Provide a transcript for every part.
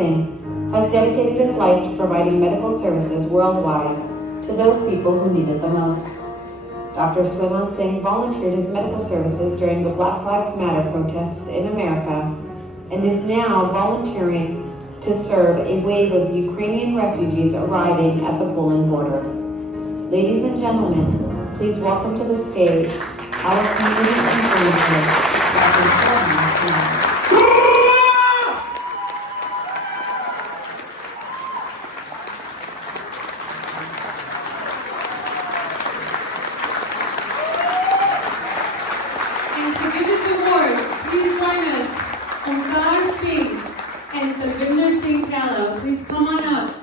Singh has dedicated his life to providing medical services worldwide to those people who need it the most. Dr. Swaiman Singh volunteered his medical services during the Black Lives Matter protests in America and is now volunteering to serve a wave of Ukrainian refugees arriving at the Poland border. Ladies and gentlemen, please welcome to the stage our community influencer, Dr. Swaiman Singh. And to give this award, please join us, Andolan Singh and Swaiman Singh Fellow. Please come on up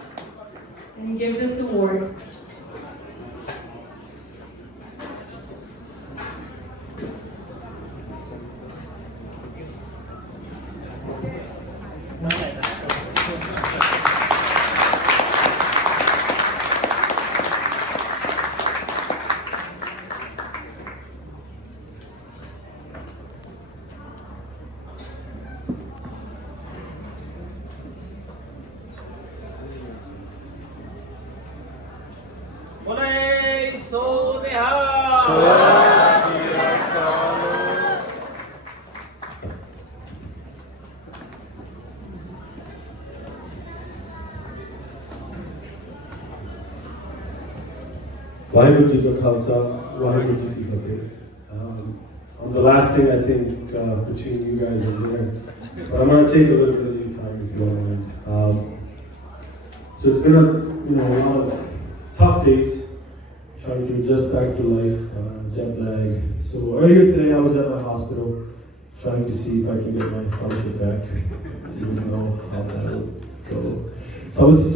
and give this award. Vaheguru Ji Ka Khalsa, Vaheguru Ji Ki Fateh. The last thing I think between you guys and dinner, but I'm going to take a little bit of your time if you don't mind. So it's been a lot of tough days trying to adjust back to life, jet lag. So earlier today I was at my hospital trying to see if I can get my fellowship back, even know how that will go. So I was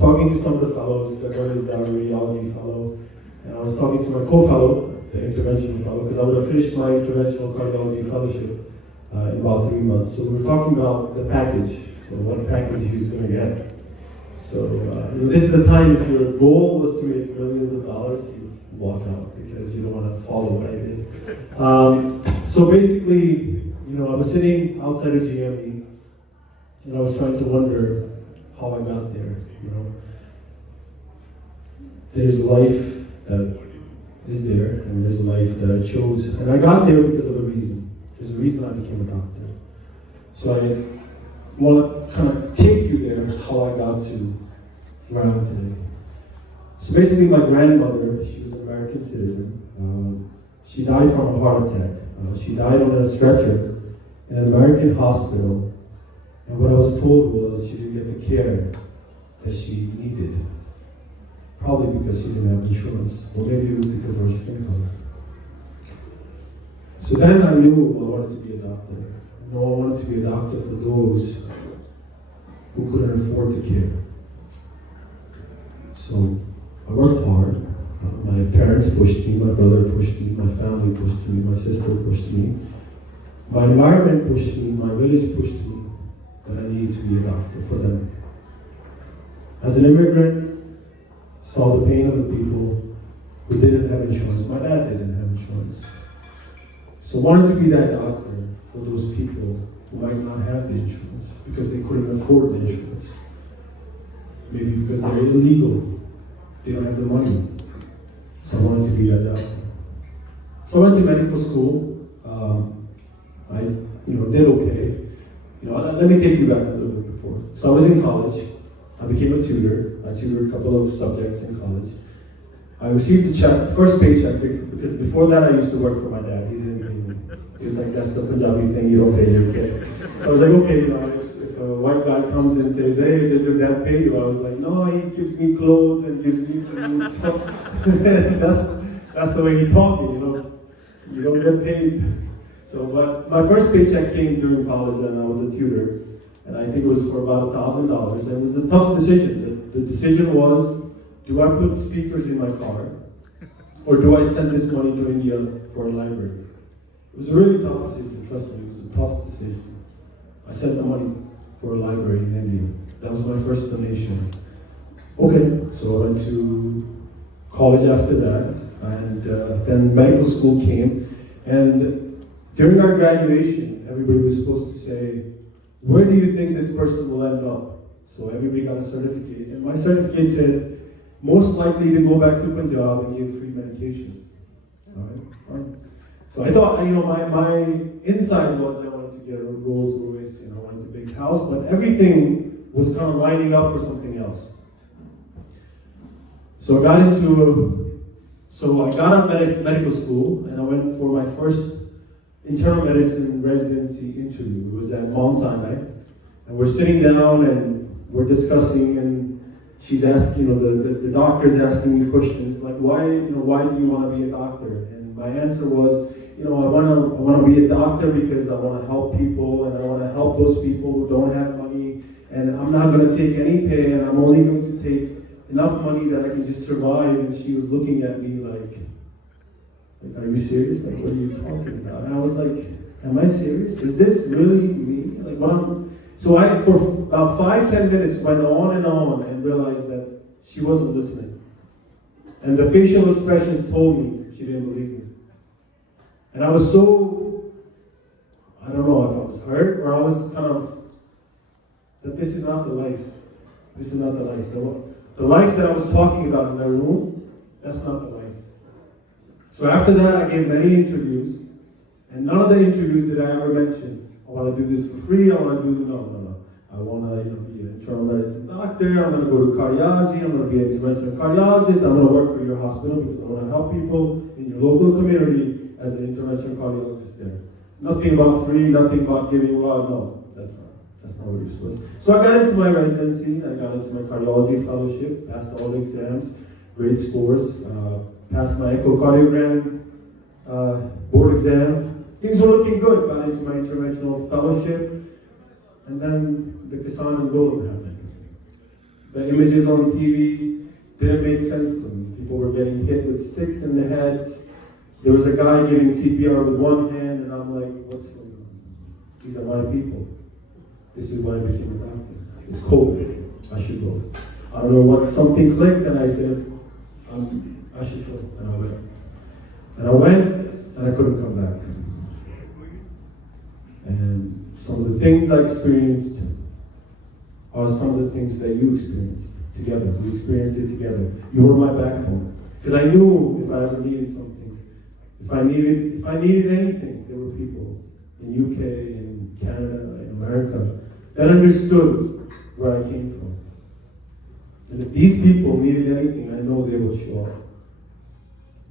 talking to some of the fellows. One is our radiology fellow, and I was talking to my co-fellow, the interventional fellow, because I would have finished my interventional cardiology fellowship in about 3 months. So we were talking about the package, so what package he was going to get. So this is the time, if your goal was to make millions of dollars, you walk out because you don't want to follow what I did. So basically, I was sitting outside of GME, and I was trying to wonder how I got there. There's life that is there, and there's a life that I chose. And I got there because of a reason. There's a reason I became a doctor. So I want to kind of take you there, how I got to where I am today. So basically, my grandmother, she was an American citizen. She died from a heart attack. She died on a stretcher in an American hospital. And what I was told was she didn't get the care that she needed. Probably because she didn't have insurance, or maybe it was because of her skin color. So then I knew I wanted to be a doctor. I wanted to be a doctor for those who couldn't afford the care. So I worked hard. My parents pushed me, my brother pushed me, my family pushed me, my sister pushed me. My environment pushed me, my village pushed me, that I needed to be a doctor for them. As an immigrant, saw the pain of the people who didn't have insurance. My dad didn't have insurance. So wanted to be that doctor for those people who might not have the insurance because they couldn't afford the insurance. Maybe because they're illegal, they don't have the money. So I wanted to be that doctor. So I went to medical school. I did okay. Let me take you back a little bit before. So I was in college. I became a tutor. I tutored a couple of subjects in college. I received the check, first paycheck, because before that I used to work for my dad. He didn't pay me. He was like, that's the Punjabi thing, you don't pay your kid. So I was like, okay, if a white guy comes and says, hey, does your dad pay you? I was like, no, he gives me clothes and gives me food. So that's the way he taught me, you don't get paid. So, but my first paycheck came during college, and I was a tutor, and I think it was for about $1,000. And it was a tough decision. The decision was, do I put speakers in my car, or do I send this money to India for a library? It was a really tough decision. Trust me, it was a tough decision. I sent the money for a library in India. That was my first donation. Okay, so I went to college after that, and then medical school came, and during our graduation, everybody was supposed to say, where do you think this person will end up? So everybody got a certificate, and my certificate said, most likely to go back to Punjab and give free medications. All right, fine. So I thought, my inside was I wanted to get a Rolls Royce, I wanted a big house, but everything was kind of lining up for something else. So I got out of medical school, and I went for my first internal medicine residency interview. It was at Mount Sinai, and we're sitting down and we're discussing, and she's asking, the doctor's asking me questions like, why do you want to be a doctor? And my answer was, I want to be a doctor because I want to help people, and I want to help those people who don't have money, and I'm not going to take any pay, and I'm only going to take enough money that I can just survive. And she was looking at me like, are you serious? Like, what are you talking about? And I was like, am I serious? Is this really me? Like, So I, for about 5-10 minutes, went on and realized that she wasn't listening. And the facial expressions told me she didn't believe me. And I was so, I don't know if I was hurt or I was kind of, that this is not the life. This is not the life. The life that I was talking about in that room, that's not the life. So after that, I gave many interviews, and none of the interviews did I ever mention, I want to do this for free, I want to do, no. I want to be an internal medicine doctor, I'm going to go to cardiology, I'm going to be an interventional cardiologist, I'm going to work for your hospital because I want to help people in your local community as an interventional cardiologist there. Nothing about free, nothing about giving, no, that's not what you're supposed to. So I got into my residency, I got into my cardiology fellowship, passed all the exams, great scores, passed my echocardiogram board exam. Things were looking good, got into my interventional fellowship, and then the Kisan Andolan happened. The images on TV didn't make sense to me. People were getting hit with sticks in the heads. There was a guy giving CPR with one hand, and I'm like, what's going on? These are my people. This is why I became a doctor. It's COVID. I should go. I don't know what, something clicked, and I said, I should go. And I went, and I couldn't come back. And some of the things I experienced are some of the things that you experienced together. We experienced it together. You were my backbone. Because I knew if I ever needed something, if I needed anything, there were people in UK, in Canada, in America that understood where I came from. And if these people needed anything, I know they would show up.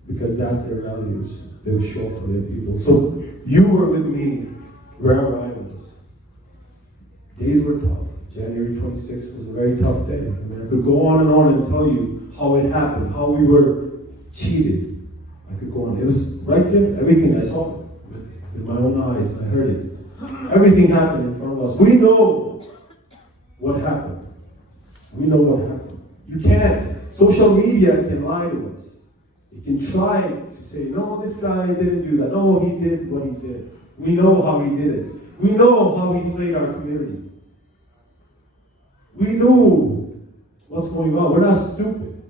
Because that's their values. They would show up for their people. So you were with me wherever I was. Days were tough. January 26th was a very tough day. I could go on and tell you how it happened, how we were cheated. I could go on. It was right there, everything. I saw it with my own eyes. I heard it. Everything happened in front of us. We know what happened. We know what happened. You can't. Social media can lie to us. It can try to say, no, this guy didn't do that. No, he did what he did. We know how he did it. We know how he played our community. We knew what's going on. We're not stupid.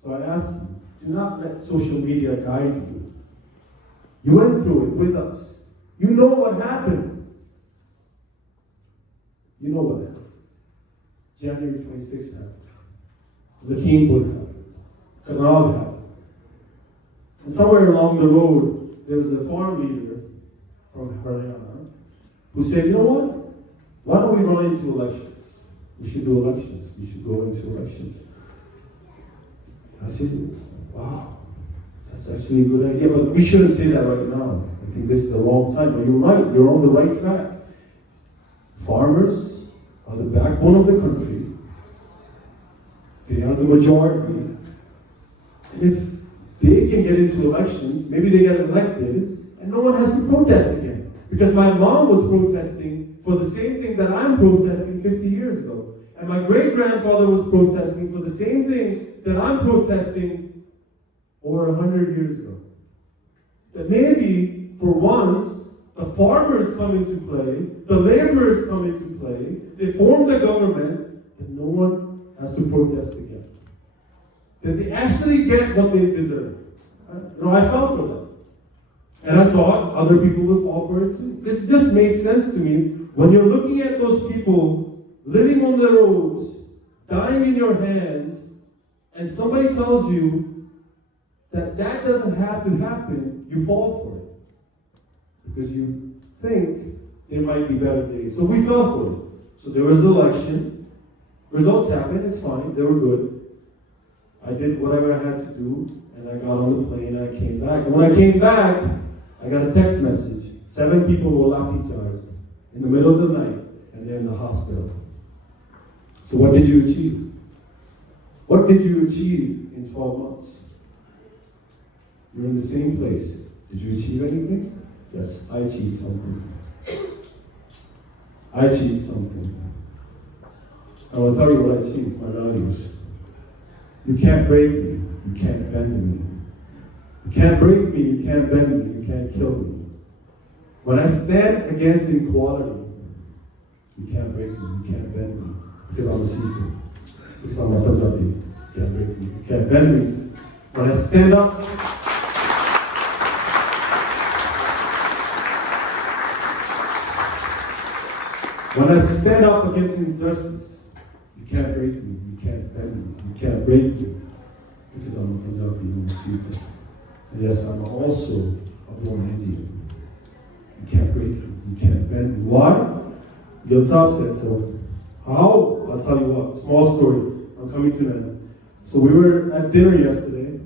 So I ask you, do not let social media guide you. You went through it with us. You know what happened. You know what happened. January 26th happened. Lakhimpur happened. Kanal happened. And somewhere along the road, there was a farm leader from Haryana who said, you know what? Why don't we run into elections? We should do elections. We should go into elections. I said, wow, that's actually a good idea, but we shouldn't say that right now. I think this is the wrong time, but you're right, you're on the right track. Farmers are the backbone of the country. They are the majority. And if they can get into elections, maybe they get elected, and no one has to protest again. Because my mom was protesting for the same thing that I'm protesting 50 years ago. And my great-grandfather was protesting for the same thing that I'm protesting over 100 years ago. That maybe, for once, the farmers come into play, the laborers come into play, they form the government, that no one has to protest again. That they actually get what they deserve. I felt for them. And I thought other people would fall for it too. It just made sense to me. When you're looking at those people living on the roads, dying in your hands, and somebody tells you that that doesn't have to happen, you fall for it. Because you think there might be better days. So we fell for it. So there was the election. Results happened, it's fine, they were good. I did whatever I had to do, and I got on the plane and I came back. And when I came back, I got a text message. 7 people were lathi-charged in the middle of the night, and they're in the hospital. So what did you achieve? What did you achieve in 12 months? You're in the same place. Did you achieve anything? Yes, I achieved something. I achieved something. I will tell you what I achieved, my values. You can't break me, you can't bend me. You can't break me, you can't bend me, you can't kill me. When I stand against inequality, you can't break me, you can't bend me. Because I'm a Sikh, because I'm a Punjabi. You can't break me, you can't bend me. When I stand up, when I stand up against injustice, you can't break me, you can't bend me, you can't break me. Because I'm a Punjabi, I'm a Sikh. And yes, I'm also a born Indian. You can't break me, you can't bend me. Why? Gil Saab said so. How? I'll tell you what, small story. I'm coming to that. So we were at dinner yesterday,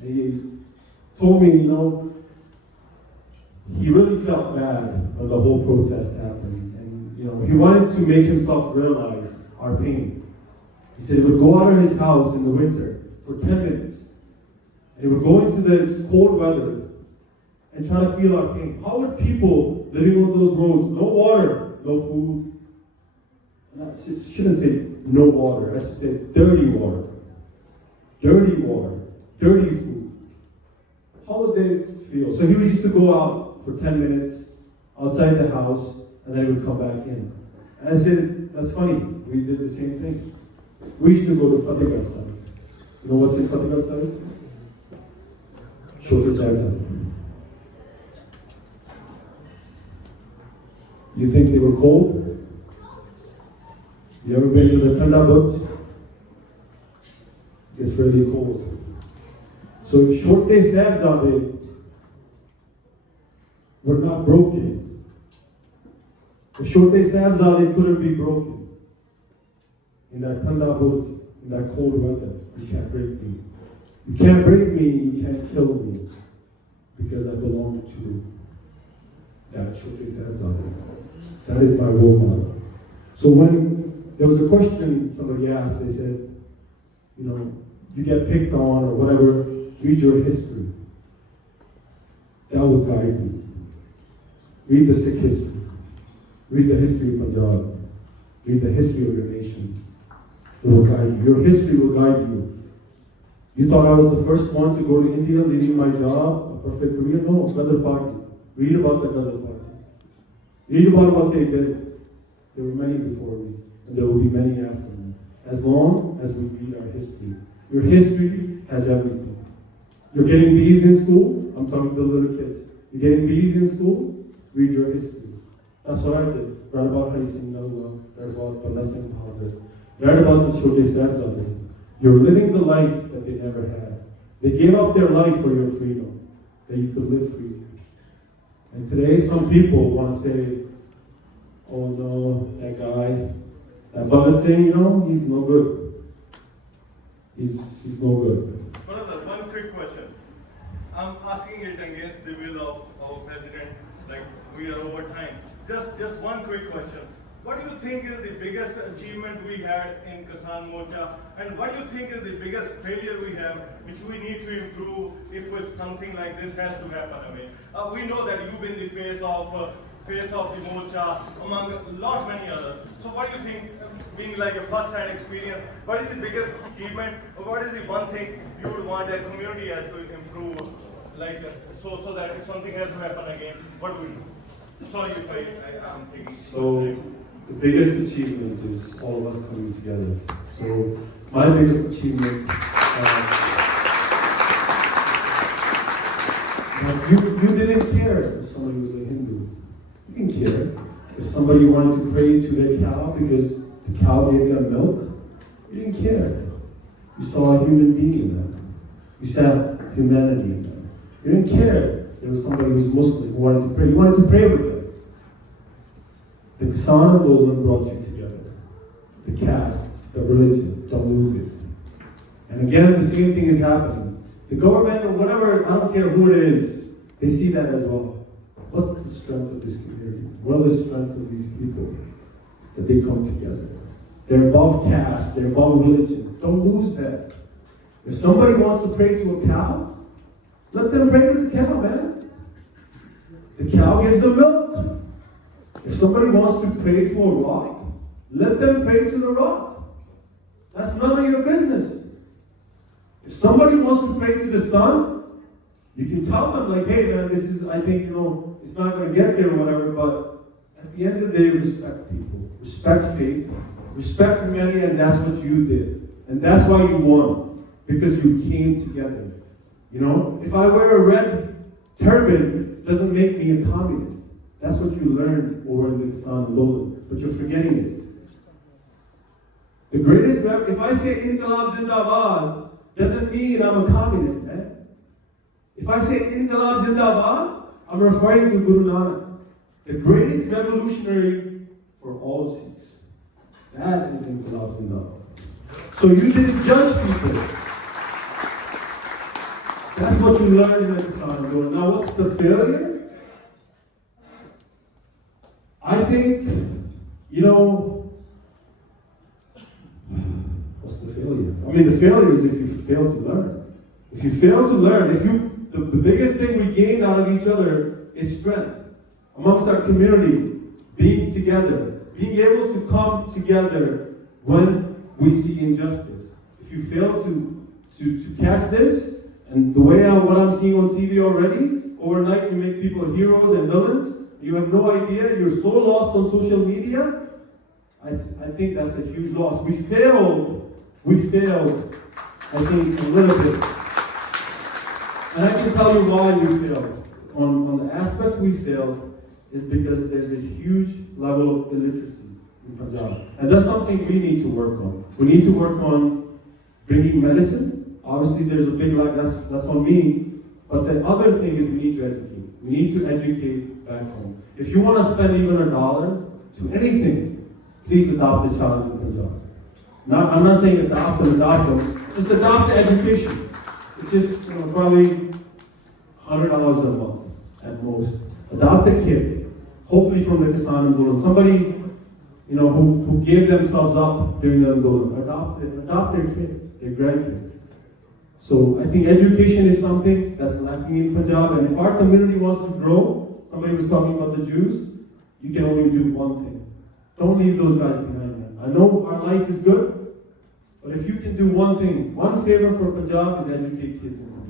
and he told me, he really felt bad when the whole protest happened. And, he wanted to make himself realize our pain. He said he would go out of his house in the winter for 10 minutes, and he would go into this cold weather and try to feel our pain. How would people living on those roads, no water, no food, and I shouldn't say no water, I should say dirty water, dirty food. How would they feel? So he used to go out for 10 minutes outside the house, and then he would come back in. And I said, that's funny, we did the same thing. We used to go to Fatehgarh Sahib. You know what's in Fatehgarh Sahib? Shoulder Sahib. You think they were cold? You ever been to the Thanda Butt? It's really cold. So if short day Sahibzade were not broken, if short day Sahibzade couldn't be broken in that Thanda Butt, in that cold weather, you can't break me. You can't break me, you can't kill me, because I belong to that short day Sahibzade. That is my role model. So when there was a question somebody asked, they said, you get picked on or whatever, read your history. That will guide you. Read the Sikh history. Read the history of Punjab. Read the history of your nation. It will guide you. Your history will guide you. You thought I was the first one to go to India, leaving my job, a perfect career? No, Gadar Party. Read about the Gadar Party. Read about what they did. There were many before me, and there will be many after me. As long as we read our history. Your history has everything. You're getting B's in school? I'm talking to the little kids. You're getting B's in school? Read your history. That's what I did. Read about Hari Singh Nalwa, read about Banda Singh Bahadur, read about the Chote Sahibzade. You're living the life that they never had. They gave up their life for your freedom, that you could live freely. And today, some people want to say, oh no, that guy, that Bhagat Singh, he's no good. He's no good. Brother, one quick question. I'm asking it against the will of our president, like we are over time. Just one quick question. What do you think is the biggest achievement we had in Kisan Morcha, and what do you think is the biggest failure we have, which we need to improve if something like this has to happen? We know that you've been the face of the Morcha among many others. So what do you think, being like a first-hand experience, what is the biggest achievement, or what is the one thing you would want that community has to improve, so that if something has to happen again, what do we do? Sorry if I'm thinking. So the biggest achievement is all of us coming together. So my biggest achievement, you did didn't care if somebody was a Hindu. You didn't care if somebody wanted to pray to their cow because the cow gave them milk. You didn't care. You saw a human being in them. You saw humanity in them. You didn't care if there was somebody who's Muslim who wanted to pray. You wanted to pray with them. The Kisan and Andolan brought you together. The caste, the religion, don't lose it. And again, the same thing is happening. The government or whatever, I don't care who it is, they see that as well. What's the strength of this community? What are the strengths of these people? That they come together. They're above caste, they're above religion. Don't lose that. If somebody wants to pray to a cow, let them pray to the cow, man. The cow gives them milk. If somebody wants to pray to a rock, let them pray to the rock. That's none of your business. If somebody wants to pray to the sun, you can tell them, like, hey man, this is, I think, it's not going to get there or whatever, but at the end of the day, respect people. Respect faith. Respect humanity, and that's what you did. And that's why you won. Because you came together. If I wear a red turban, doesn't make me a communist. That's what you learned over in the Kisan Andolan, but you're forgetting it. The greatest if I say Inqilab Zindabad, doesn't mean I'm a communist, man. If I say Inqilab Zindabad, I'm referring to Guru Nanak, the greatest revolutionary for all of Sikhs. That is Inqilab Zindabad. So you didn't judge people. That's what you learned in the Kisan Andolan. Now what's the failure? I think, what's the failure? The failure is if you fail to learn. If you fail to learn, the biggest thing we gain out of each other is strength. Amongst our community, being together, being able to come together when we see injustice. If you fail to catch this, and the way what I'm seeing on TV already, overnight you make people heroes and villains, you have no idea, you're so lost on social media, I think that's a huge loss. We failed, I think, a little bit. And I can tell you why we failed. On the aspects we failed is because there's a huge level of illiteracy in Punjab. And that's something we need to work on. We need to work on bringing medicine. Obviously there's a big lack, that's on me. But the other thing is we need to educate. We need to educate back home. If you want to spend even $1 to anything, please adopt a child in Punjab. I'm not saying adopt them. Just adopt the education. It's just probably $100 a month at most. Adopt a kid, hopefully from the Kisan Andolan. Somebody who gave themselves up during the Andolan. Adopt their kid, their grandkid. So I think education is something that's lacking in Punjab, and if our community wants to grow, somebody was talking about the Jews, you can only do one thing. Don't leave those guys behind, man. I know our life is good, but if you can do one thing, one favor for Punjab is educate kids in Punjab.